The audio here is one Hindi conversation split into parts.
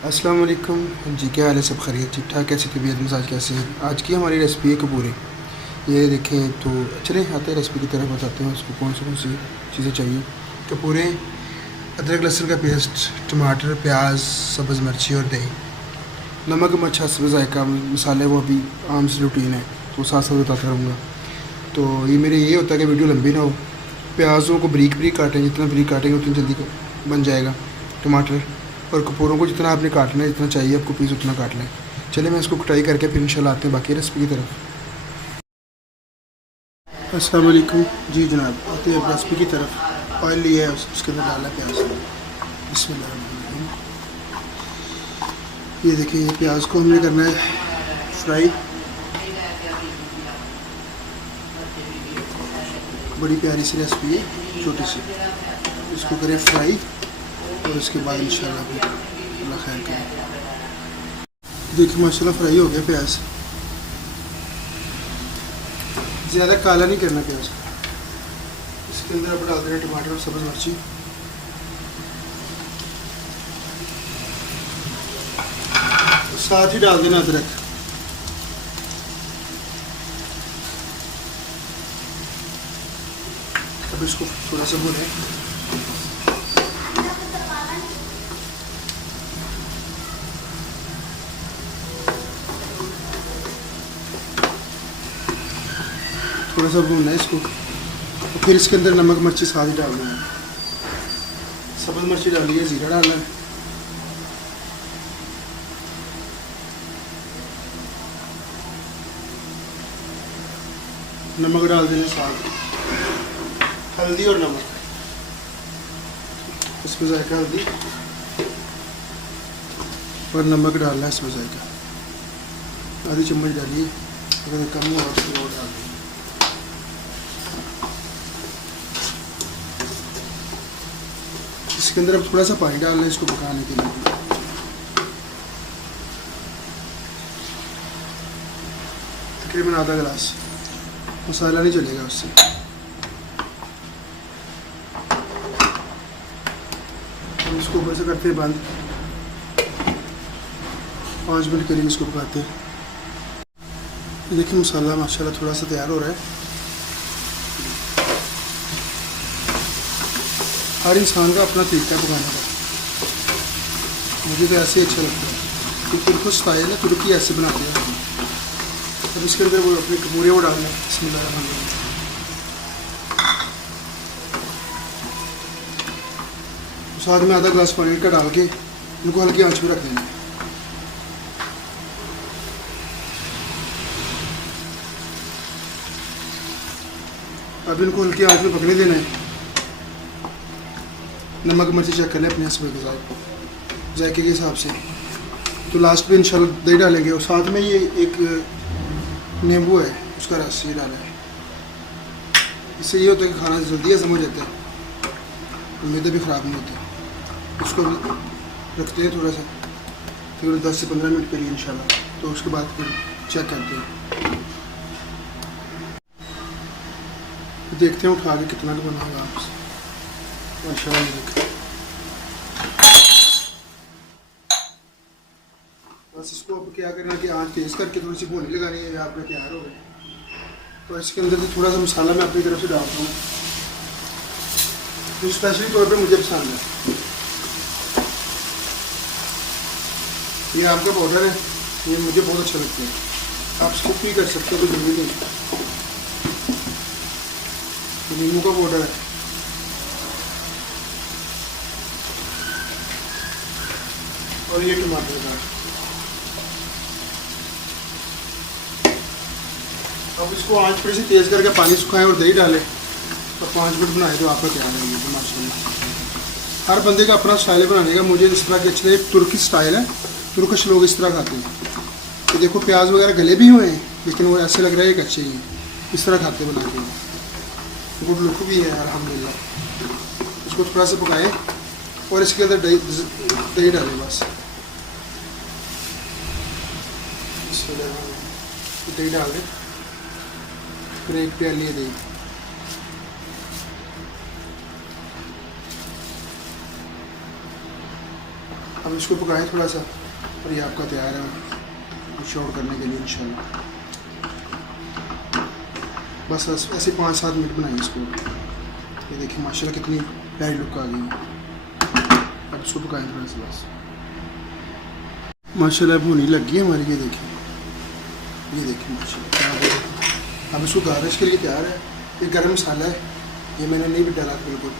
अस्सलाम वालेकुम जी। क्या हाल है? सब खैरियत, ठीक ठाक? कैसे तबीयत मिजाज कैसे हैं? आज की हमारी रेसिपी है कपूरे। ये देखें तो चलें आते हैं रेसिपी की तरफ, बताते हैं उसको कौन सी चीज़ें चाहिए। कपूरे, अदरक लहसुन का पेस्ट, टमाटर, प्याज, सब्ज़ मिर्ची और दही। नमक मिर्च हस्ब ज़ायका, मसाले वो अभी आम सी रूटीन है तो साथ साथ बताता रहूँगा। तो ये मेरे ये होता है कि वीडियो लंबी ना हो। प्याज़ों को बारीक बारीक काटें, जितना बारीक काटेंगे उतनी जल्दी बन जाएगा। टमाटर और कपूरों को जितना आपने काटना है, जितना चाहिए आपको पीस उतना काट लें। चलिए मैं इसको कटाई करके फिर इंशाल्लाह आते हैं बाकी रेसिपी की तरफ। अस्सलाम वालेकुम जी जनाब, आते हैं रेसिपी की तरफ। ऑयल लिया है, उसके अंदर डाला प्याज। बिस्मिल्लाह। ये देखिए, ये प्याज को हमने करना है फ्राई। बड़ी प्यारी सी रेसिपी है, छोटी सी। इसको करें फ्राई और उसके बाद इंशाल्लाह अल्लाह खैर करें। देखिए माशाल्लाह फ्राई हो गया प्याज। ज़्यादा काला नहीं करना प्याज। इसके अंदर आप डाल देना टमाटर और सब्ज़ मिर्ची। साथ ही डाल देना अदरक। अब इसको थोड़ा सा भूनें। थोड़ा सा भूनना है इसको, और फिर इसके अंदर नमक मिर्ची साथ ही डालना है। सब्ज़ मिर्ची डाली है, ज़ीरा डालना है। नमक डाल देना साथ, हल्दी और नमक। इसमें जायका हल्दी और नमक डालना है, इसमें जायका आधी चम्मच डालिए, अगर कम हुआ तो और डाल दें। इसके अंदर अब थोड़ा सा पानी डालना है इसको पकाने के लिए। तकरीबन आधा गिलास, मसाला नहीं चलेगा उससे। हम इसको ऊपर से करते हैं बंद। 5 मिनट के लिए इसको पकाते हैं। देखिए मसाला माशाल्लाह थोड़ा सा तैयार हो रहा है। हर इंसान का अपना तरीका है पकाने का, मुझे तो ऐसे ही अच्छा लगता है कि तुर्क स्टाइल है, तुर्की ऐसे बनाते हैं। अब इसके अंदर वो अपने कपूरे वो डालना है। बिस्मिल्लाह। साथ में आधा गिलास पानी का डाल के इनको हल्की आंच पे रख देना। अब इनको हल्की आंच में पकने देना है। नमक मिर्ची चेक कर लें अपने हिसाब के जायके के हिसाब से। तो लास्ट में इंशाल्लाह दही डालेंगे, और साथ में ये एक नींबू है, उसका रस ये डाला है। इससे ये होता है कि खाना जल्दी हजम हो जाता है, मैदे भी ख़राब नहीं होते। उसको रखते हैं थोड़ा सा, फिर 10 से 15 मिनट के लिए इंशाल्लाह। तो उसके बाद फिर चेक करते हैं, देखते हैं उठा के कितना का बना होगा आपसे। माशाल्लाह देखते, बस इसको अब क्या करना है कि आँच तेज़ करके थोड़ी सी भूनी लगानी है। आपका तैयार हो गए। तो इसके अंदर से थोड़ा सा मसाला मैं अपनी तरफ से डालता हूँ, जो स्पेशली तौर पे मुझे पसंद है। ये आम का पाउडर है, ये मुझे बहुत अच्छा लगता है। आप स्किप भी कर सकते हो, कोई जरूरी नहीं। नींबू का पाउडर है, और ये टमाटर का। अब इसको आंच थोड़ी सी तेज़ करके पानी सुखाएं और दही डालें, तो 5 मिनट बनाए तो आपका तैयार है। ये माशाल्लाह हर बंदे का अपना स्टाइल है बनाने का। मुझे इस तरह के अच्छे लगे, तुर्की स्टाइल है, तुर्कश लोग इस तरह खाते हैं। तो देखो प्याज वगैरह गले भी हुए हैं, लेकिन वो ऐसे लग रहा है कि अच्छे ही हैं। इस तरह खाते बना के, गुड लुक भी है अल्हम्दुलिल्लाह। उसको थोड़ा सा पकाएं और इसके अंदर दही डालें बस। दही डाल दें, फिर 1 प्याली है दही। हम इसको पकाएं थोड़ा सा और ये आपका तैयार है शॉर्ट करने के लिए इंशाल्लाह। बस ऐसे 5-7 मिनट बनाइए इसको। ये देखिए माशाल्लाह कितनी लाइट लुक आ गई है। अब इसको पकाएं थोड़ा सा बस। माशाल्लाह अब होने लगी है हमारी। ये देखिए माशाल्लाह। अब इसको गार्निश के लिए तैयार है। ये गरम मसाला है, ये मैंने नहीं भी डाला बिल्कुल।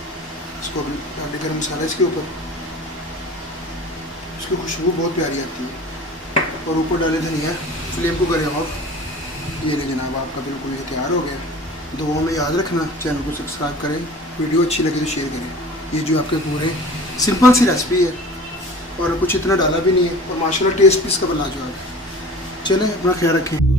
इसको अभी डाल गरम मसाला इसके ऊपर, इसकी खुशबू बहुत प्यारी आती है। और ऊपर डाले धनिया। फ्लेम को करें ऑफ। ये ले जनाब आपका बिल्कुल ये तैयार हो गया। दुआओं में याद रखना, चैनल को सब्सक्राइब करें, वीडियो अच्छी लगे तो शेयर करें। ये जो आपके पूरे सिंपल सी रेसिपी है और कुछ इतना डाला भी नहीं है और माशाल्लाह टेस्ट भी इसका लाजवाब है। चलें अपना ख्याल रखें।